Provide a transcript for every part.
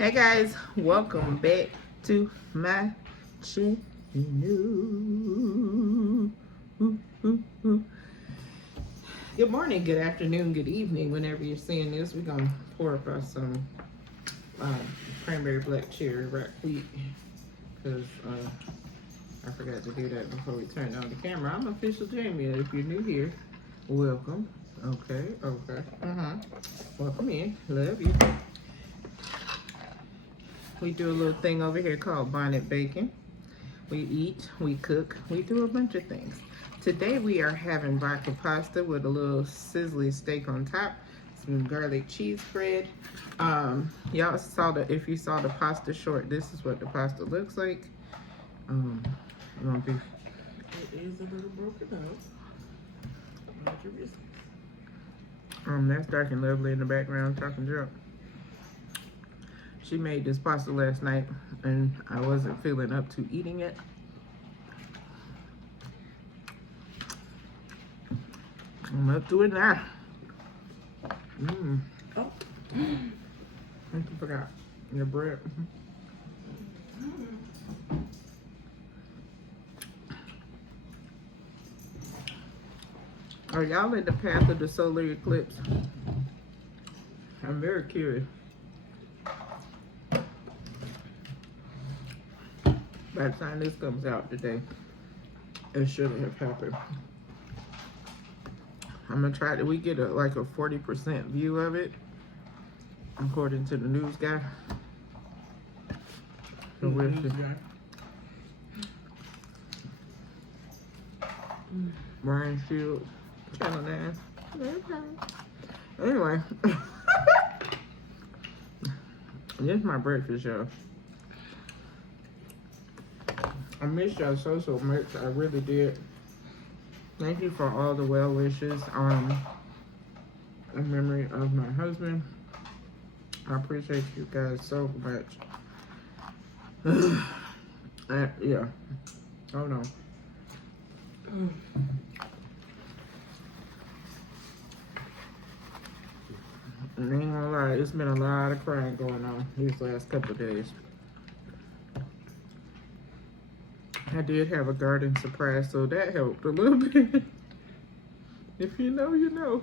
Hey guys, welcome back to my channel. Good morning, good afternoon, good evening. Whenever you're seeing this, we're gonna pour up us some cranberry black cherry rock wheat because I forgot to do that before we turned on the camera. I'm official Jamie. If you're new here, welcome. Okay. Welcome in. Love you. We do a little thing over here called bonnet bacon. We eat, we cook, we do a bunch of things. Today we are having vodka pasta with a little sizzly steak on top, some garlic cheese bread. Y'all saw if you saw the pasta short, this is what the pasta looks like. It is a little broken up. That's Dark and Lovely in the background talking junk. She made this pasta last night and I wasn't feeling up to eating it. I'm up to it now. Oh. I forgot the bread. Are y'all in the path of the solar eclipse? I'm very curious. By the time this comes out today, it should have happened. I'm gonna try to, we get like a 40% view of it, according to the news guy. So we'll see. Brian Shield, Channel 9. Anyway, this is my breakfast, y'all. I missed y'all so much. I really did. Thank you for all the well wishes in memory of my husband. I appreciate you guys so much. Yeah. Oh no. I ain't gonna lie, it's been a lot of crying going on these last couple of days. I did have a garden surprise, so that helped a little bit. If you know, you know.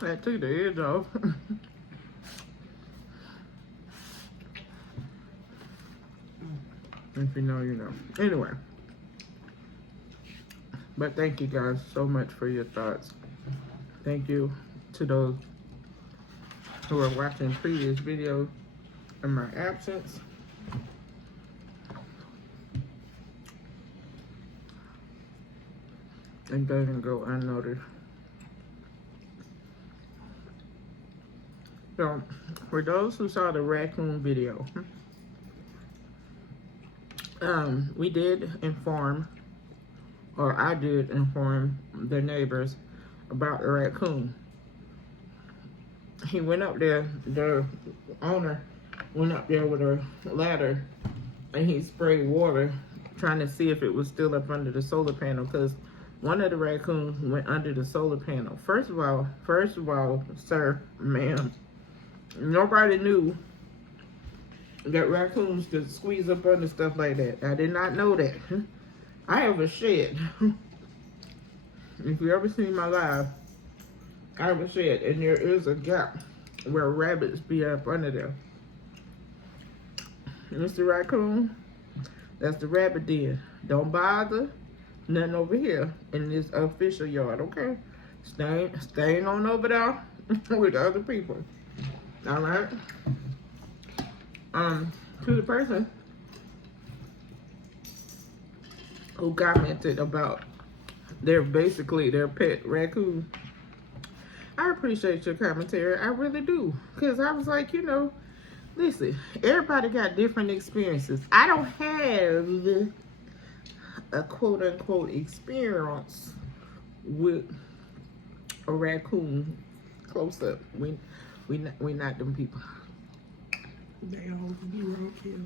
I took the edge off. If you know, you know. Anyway. But thank you guys so much for your thoughts. Thank you to those who are watching previous videos in my absence. It doesn't go unnoticed. So, for those who saw the raccoon video, we did inform, or I did inform the neighbors about the raccoon. He went up there, the owner went up there with a ladder and he sprayed water trying to see if it was still up under the solar panel, because one of the raccoons went under the solar panel. First of all, sir, ma'am, nobody knew that raccoons could squeeze up under stuff like that. I did not know that. I have a shed. If you ever seen my life, I have a shed, and there is a gap where rabbits be up under there. Mr. Raccoon, that's the rabbit den. Don't bother nothing over here in this official yard, okay? Staying on over there with other people. All right? To the person who commented about their pet raccoon, I appreciate your commentary. I really do. Because I was like, you know, listen, everybody got different experiences. I don't have a quote-unquote experience with a raccoon close up. We not them people. They always be roadkill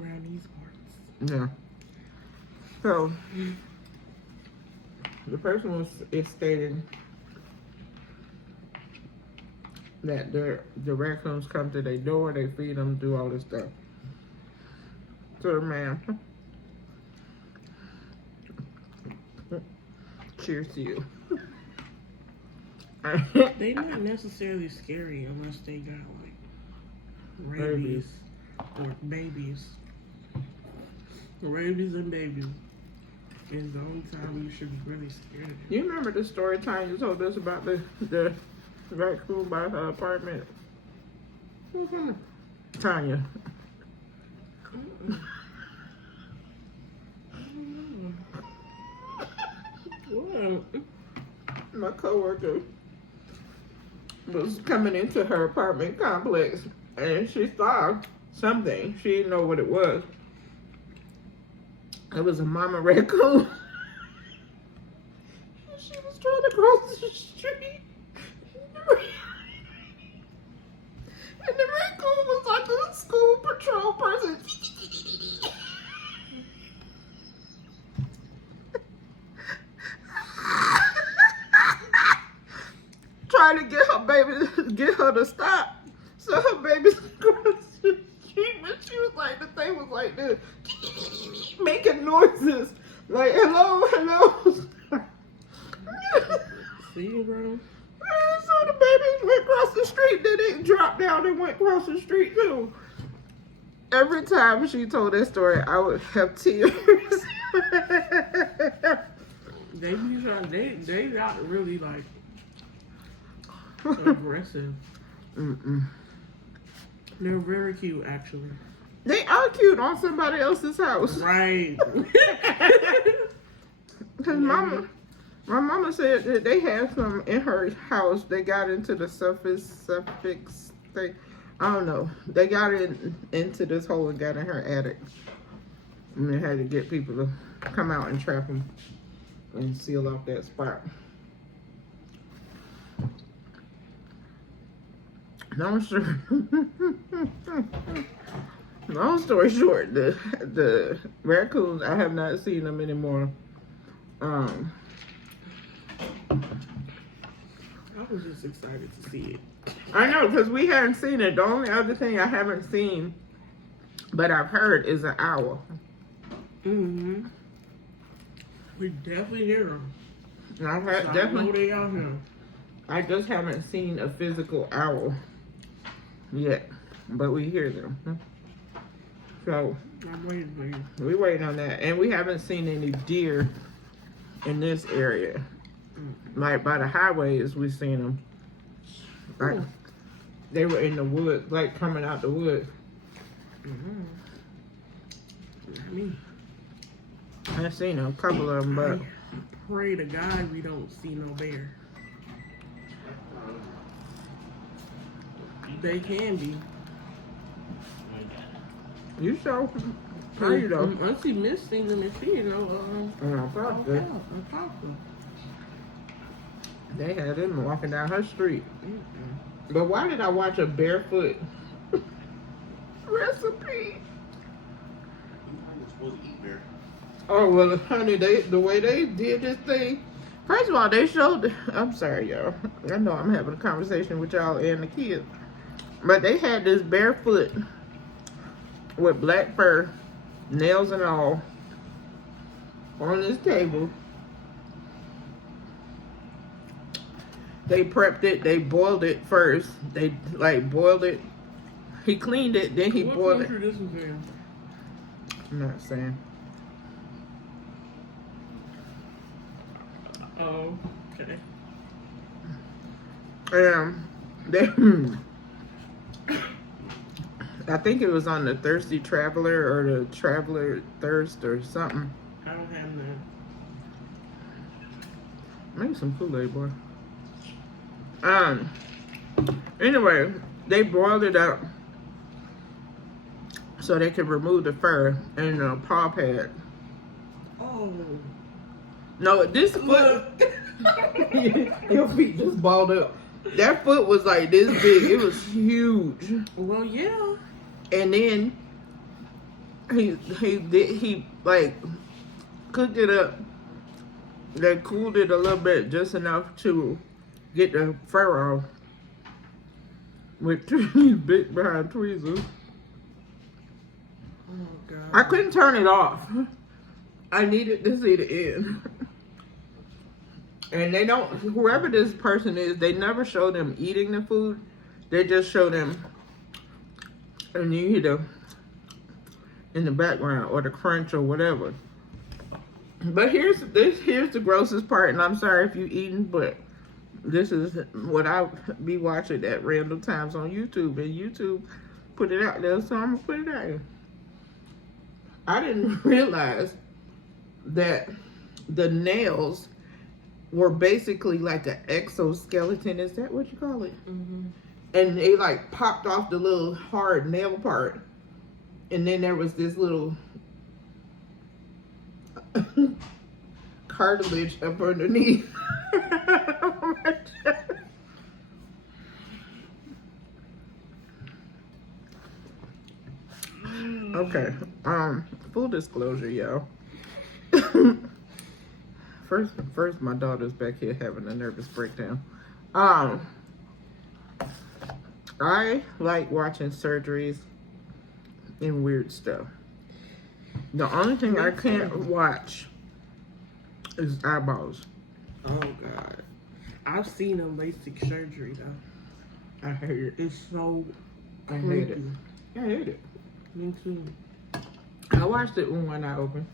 around these parts. Yeah. So the person is stating that the raccoons come to their door, they feed them, do all this stuff. So, man, cheers to you. They not necessarily scary unless they got like rabies or babies. Rabies and babies is the only time you should be really scared of them. You remember the story Tanya told us about the raccoon by her apartment? Who's on Tanya. What? My coworker was coming into her apartment complex and she saw something. She didn't know what it was. It was a mama raccoon. And she was trying to cross the street. And the raccoon was like a school patrol person. Trying to get her to stop. So her baby's across the street, but she was like, the thing was like this, making noises. Like, hello, hello. See you, bro? So the babies went across the street, then they dropped down and went across the street too. Every time she told that story, I would have tears. They be trying, they got really like aggressive. They're very cute, actually. They are cute on somebody else's house. Right. Cause my mama said that they had some in her house. They got into the suffix thing. I don't know. They got into this hole and got in her attic. And they had to get people to come out and trap them and seal off that spot. Long story short, the raccoons, I have not seen them anymore. I was just excited to see it. I know, because we haven't seen it. The only other thing I haven't seen, but I've heard, is an owl. Mm-hmm. We definitely hear them. And I've had, So definitely. I know they out here. I just haven't seen a physical owl yet, but we hear them. So I'm waiting for you. we waiting on that, and we haven't seen any deer in this area. Like by the highways, we've seen them. Like Ooh. they were in the woods, like coming out the woods. Mm-hmm. Not me. I've seen a couple of them, but I pray to God we don't see no bear. They can be. you sure? How you know? Once he missed things in the feed, They had them walking down her street. But why did I watch a barefoot recipe? Oh well, honey, the way they did this thing. First of all, they showed. I'm sorry, y'all. I know I'm having a conversation with y'all and the kids, but they had this barefoot with black fur, nails and all, on this table. They prepped it. They boiled it first. They like boiled it. He cleaned it, then he boiled it. What country this was in? I'm not saying. Oh, okay. They, I think it was on the Thirsty Traveler or the Traveler Thirst or something. I don't have that. Maybe some Kool-Aid, boy. Anyway, they boiled it up so they could remove the fur and the paw pad. Oh. No, this foot, your feet just balled up. That foot was like this big. It was huge. Well, yeah. And then he like cooked it up. They cooled it a little bit, just enough to get the fur off. with these big behind tweezers. Oh God. I couldn't turn it off. I needed to see the end. And they don't, whoever this person is, they never show them eating the food. They just show them, and you hear the, in the background, or the crunch or whatever. But here's the grossest part, and I'm sorry if you eating, but this is what I be watching at random times on YouTube, and YouTube put it out there, so I'm gonna put it out here. I didn't realize that the nails were basically like an exoskeleton. Is that what you call it? Mm-hmm. And they like popped off the little hard nail part, and then there was this little cartilage up underneath. Okay. Full disclosure, y'all. First, my daughter's back here having a nervous breakdown. I like watching surgeries and weird stuff. The only thing I can't watch is eyeballs. Oh God. I've seen a LASIK surgery though. I hate it. It's so I hate creepy. it. I hate it. Me too. I watched it with one eye open,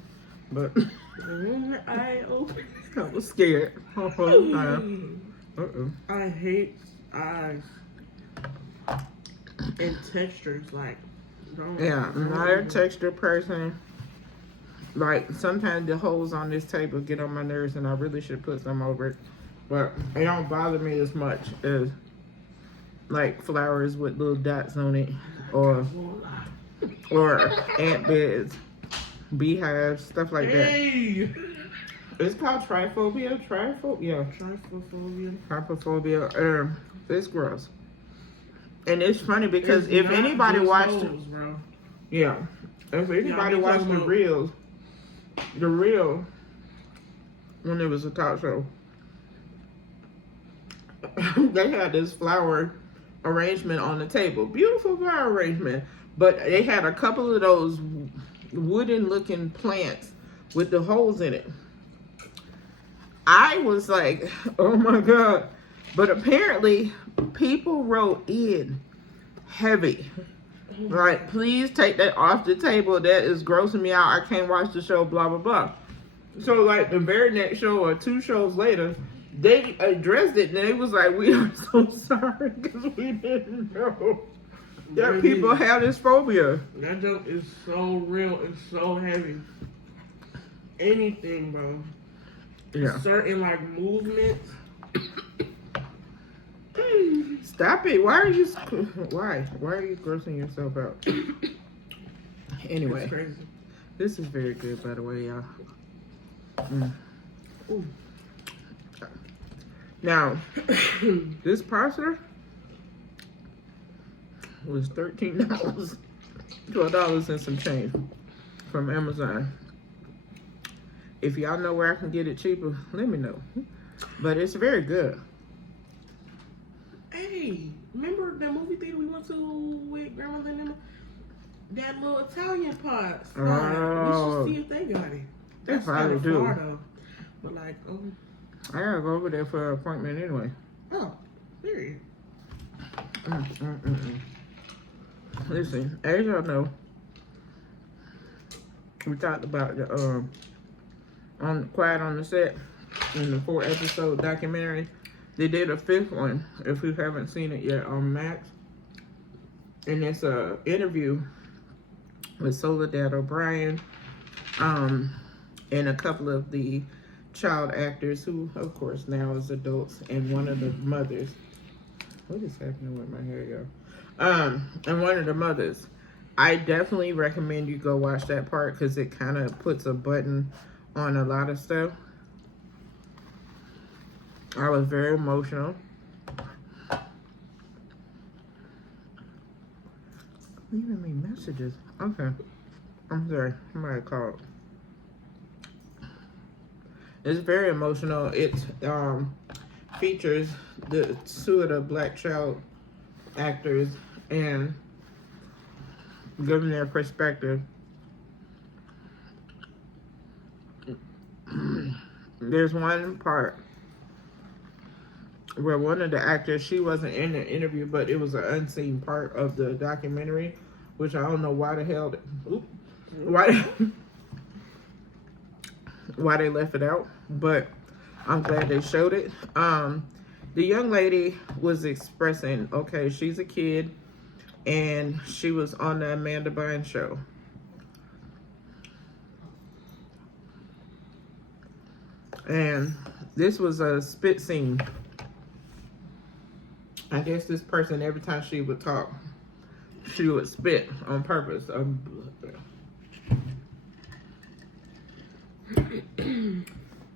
but When your eye open. I was scared the whole time. I hate eyes and textures. Like, don't. Yeah, I'm not a texture person. Like, sometimes the holes on this table get on my nerves, and I really should put some over it. But it don't bother me as much as, like, flowers with little dots on it, or ant beds, beehives, stuff like that. Hey! It's called triphobia. Trypophobia. Trypophobia. It's gross. And it's funny because It's if not anybody just watched, those, bro. yeah, if anybody we watched talking about- the real, when it was a talk show, they had this flower arrangement on the table, beautiful flower arrangement, but they had a couple of those wooden looking plants with the holes in it. I was like, oh my God. But apparently people wrote in heavy, like, please take that off the table, that is grossing me out, I can't watch the show, blah blah blah. So like the very next show or 2 shows later, they addressed it, and they was like, we are so sorry because we didn't know that people have this phobia. That joke is so real and so heavy. Anything, bro. Yeah. Certain like movements. Stop it. Why are you grossing yourself out? Anyway, It's crazy. this is very good, by the way, y'all. Ooh. Now, this pasta was $13, $12 and some change from Amazon. If y'all know where I can get it cheaper, let me know. But it's very good. Hey, remember that movie theater we went to with grandmother and them? That little Italian pot spot. Oh. We should see if they got it. They That's probably kinda do. far, though. But like, I gotta go over there for an appointment anyway. oh, period. Listen, as y'all know, we talked about the on Quiet on the Set in the 4-episode documentary. They did a 5th one, if you haven't seen it yet, on Max. And it's a interview with Soledad O'Brien, and a couple of the child actors who, of course, now is adults, and one of the mothers. What is happening with my hair, y'all? And one of the mothers. I definitely recommend you go watch that part because it kind of puts a button on a lot of stuff. I was very emotional. Leaving me messages. Okay. I'm sorry. Somebody called. It's very emotional. It features the 2 of the black child actors and giving their perspective. There's one part where one of the actors, she wasn't in the interview, but it was an unseen part of the documentary, which I don't know why the hell, why they left it out, but I'm glad they showed it. The young lady was expressing, okay, she's a kid, and she was on the Amanda Bynes show. And this was a spit scene. I guess this person, every time she would talk, she would spit on purpose.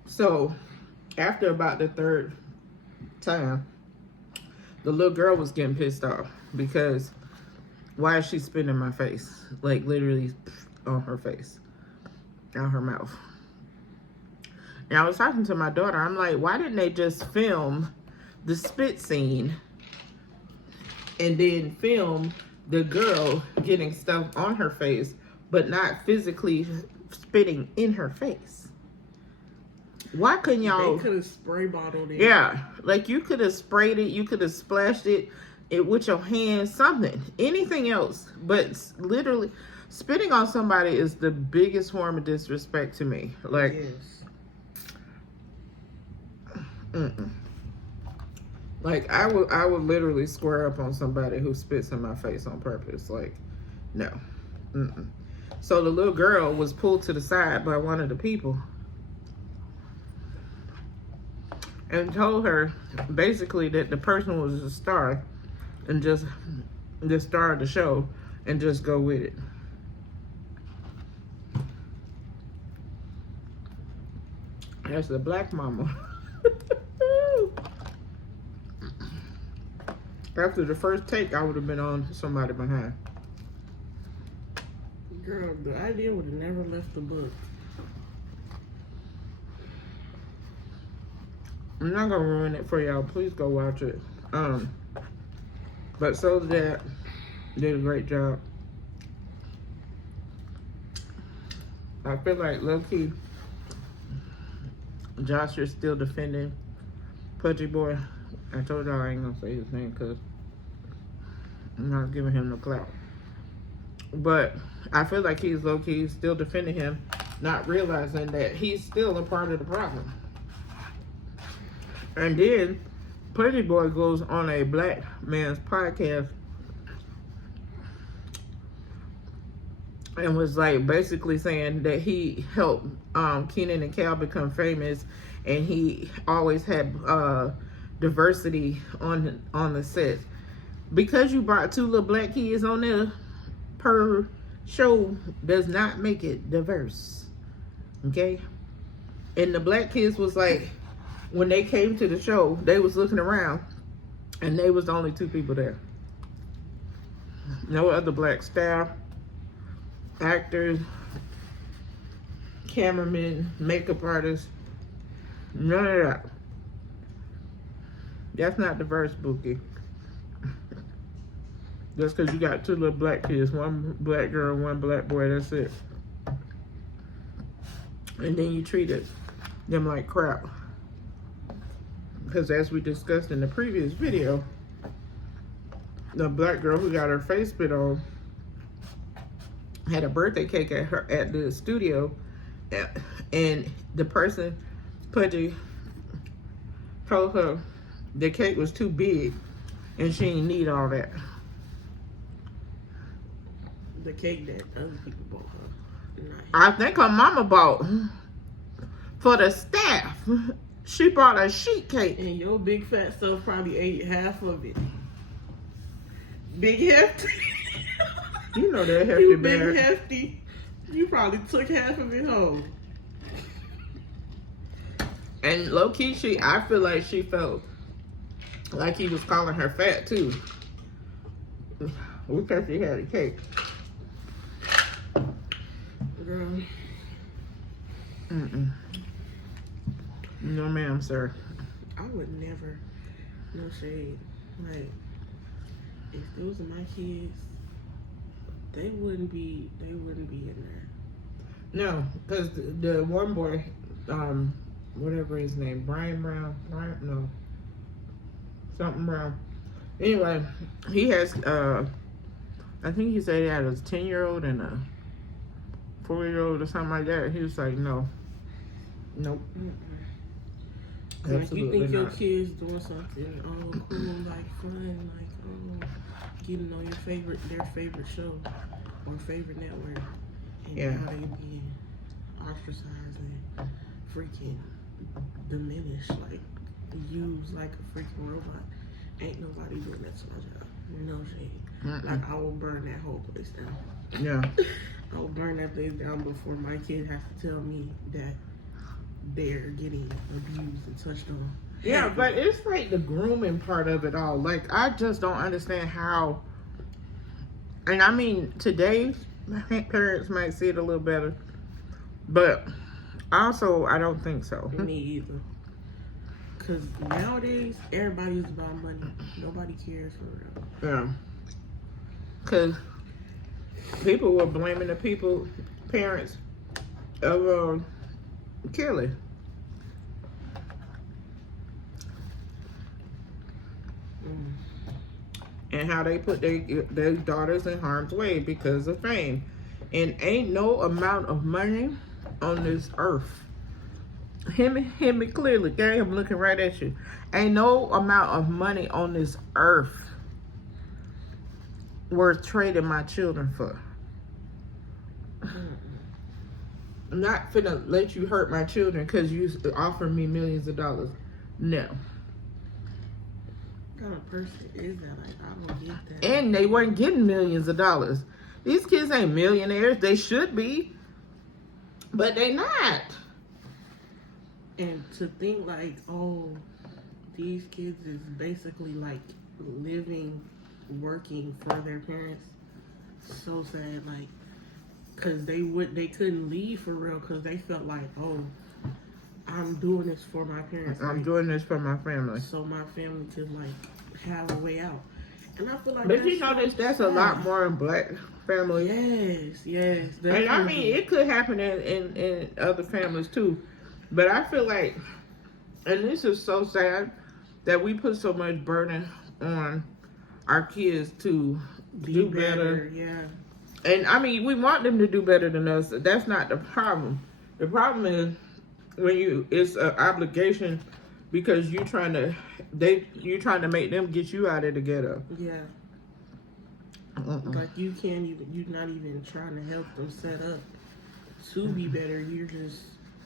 So, after about the third time, the little girl was getting pissed off because why is she spitting in my face? Like literally on her face, out her mouth. And I was talking to my daughter. I'm like, why didn't they just film the spit scene and then film the girl getting stuff on her face, but not physically spitting in her face? Why couldn't y'all? They could have spray bottled it. Yeah, like you could have sprayed it, you could have splashed it with your hands, something, anything else. But literally, spitting on somebody is the biggest form of disrespect to me. Like, yes. Like I would literally square up on somebody who spits in my face on purpose. Like, no. So the little girl was pulled to the side by one of the people and told her basically that the person was a star and just the star of the show and just go with it. That's the black mama. After the first take, I would have been on somebody behind. Girl, the idea would have never left the book. I'm not gonna ruin it for y'all. Please go watch it. But so that did a great job. I feel like low key, Josh is still defending Pudgy Boy. I told y'all I ain't gonna say his name because I'm not giving him no clout. But I feel like he's low key still defending him, not realizing that he's still a part of the problem. And then Pudgy Boy goes on a black man's podcast and was like basically saying that he helped Kenan and Cal become famous, and he always had diversity on the set. Because you brought two little black kids on there per show does not make it diverse. Okay? And the black kids was like, when they came to the show, they was looking around and they was the only two people there. No other black staff, actors, cameramen, makeup artists, none of that. That's not diverse, Bookie. Just because you got two little black kids, one black girl, one black boy, that's it. And then you treated them like crap. Because as we discussed in the previous video, the black girl who got her face spit on had a birthday cake at the studio, and the person, Pudgy, told her the cake was too big and she didn't need all that. The cake that other people bought her. Nice. I think her mama bought for the staff. She bought a sheet cake. And your big fat self probably ate half of it. Big hefty. You know that hefty You bag. big hefty. You probably took half of it home. And low key, I feel like she felt like he was calling her fat too. Because she had a cake. Girl. No ma'am, sir. I would never, no shade. Like, if those are my kids, they wouldn't be in there. No, because the one boy, whatever his name, Brian Brown, no, something Brown. Anyway, he has, I think he said he had a 10-year-old and a 4-year-old or something like that. He was like, no, nope. So if you Absolutely think your not. kids doing something cool, like fun, like getting on their favorite show or favorite network, and Yeah. now they being ostracized and freaking diminished, like used like a freaking robot. Ain't nobody doing that to my job. No shade. Like I will burn that whole place down. Yeah. I will burn that place down before my kid has to tell me that they're getting abused and touched on. Yeah, but it's like the grooming part of it all. Like, I just don't understand how. And I mean, today, parents might see it a little better. But also, I don't think so. Me either. Because nowadays, everybody's about money. Nobody cares for real. Yeah. Because people were blaming the parents of Kelly. And how they put their daughters in harm's way because of fame. And ain't no amount of money on this earth. Hear me clearly, okay? I'm looking right at you. Ain't no amount of money on this earth worth trading my children for. I'm not finna let you hurt my children because you offer me millions of dollars. No. What kind of person is that? Like, I don't get that. And they weren't getting millions of dollars. These kids ain't millionaires. They should be. But they not. And to think like, oh, these kids is basically like living, working for their parents. So sad, like, cause they couldn't leave for real, cause they felt like, oh, I'm doing this for my parents. I'm like, doing this for my family. so my family can like have a way out. And I feel like, But you know, that's a lot more in black families. Yes. And I mean, it could happen in other families too. But I feel like, and this is so sad, that we put so much burden on our kids to do better. Yeah. And I mean, we want them to do better than us. That's not the problem. The problem is when it's an obligation because you're trying to make them get you out of the ghetto. Yeah. Like you're not even trying to help them set up to be better. You're just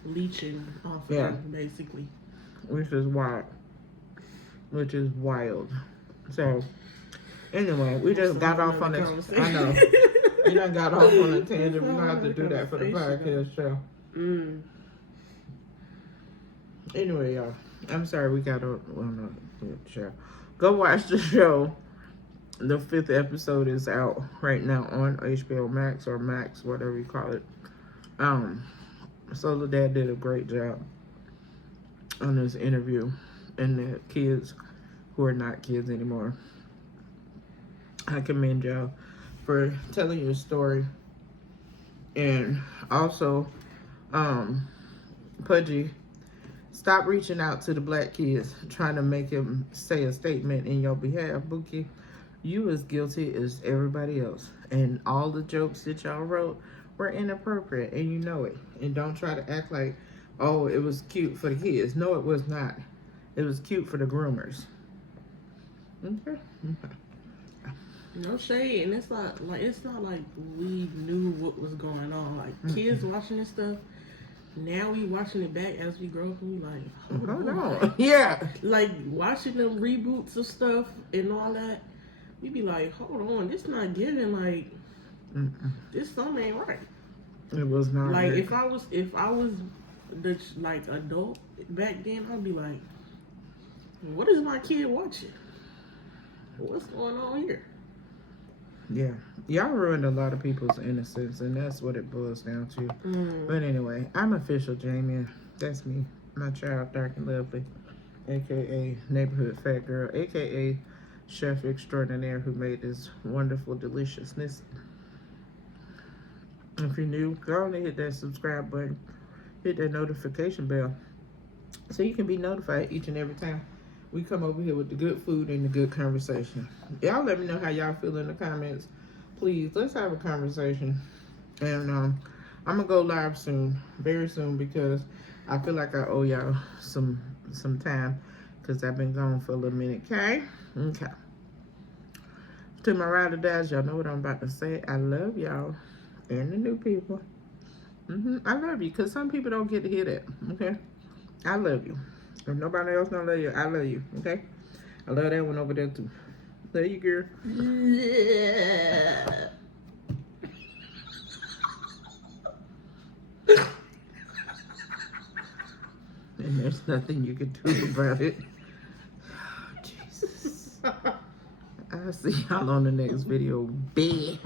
leeching off of them, basically. Which is wild. So, anyway, we just got off on this. I know. We done got off on a tangent. We're going to have to do that for the podcast show. Anyway, y'all. I'm sorry we got on the show. Go watch the show. The 5th episode is out right now on HBO Max or Max, whatever you call it. Solar Dad did a great job on this interview, and the kids who are not kids anymore. I commend y'all for telling your story. And also, Pudgy, stop reaching out to the black kids, trying to make them say a statement in your behalf, Bookie. You as guilty as everybody else. And all the jokes that y'all wrote were inappropriate, and you know it. And don't try to act like, oh, it was cute for the kids. No, it was not. It was cute for the groomers. Okay. No shade, and it's not like we knew what was going on. Like kids watching this stuff, now we watching it back as we grow up, and we like, hold on. Yeah. Like watching them reboots of stuff and all that, we be like, hold on, this not giving, like, this something ain't right. It was not like right. if I was the like adult back then, I'd be like, what is my kid watching? What's going on here? Yeah, y'all ruined a lot of people's innocence, and that's what it boils down to. But anyway, I'm official Jamie. That's me, my child, dark and lovely, aka neighborhood fat girl, aka chef extraordinaire who made this wonderful deliciousness. If you're new, go on and hit that subscribe button. Hit that notification bell so you can be notified each and every time we come over here with the good food and the good conversation. Y'all let me know how y'all feel in the comments. Please, let's have a conversation. And I'm gonna go live soon, very soon, because I feel like I owe y'all some time because I've been gone for a little minute. Okay. To my ride or dies, y'all know what I'm about to say. I love y'all and the new people. I love you, because some people don't get to hear that. Okay. I love you. If nobody else don't love you, I love you. Okay. I love that one over there too. Love you, girl. Yeah. And there's nothing you can do about it. Oh, Jesus. I'll see y'all on the next video. Bye.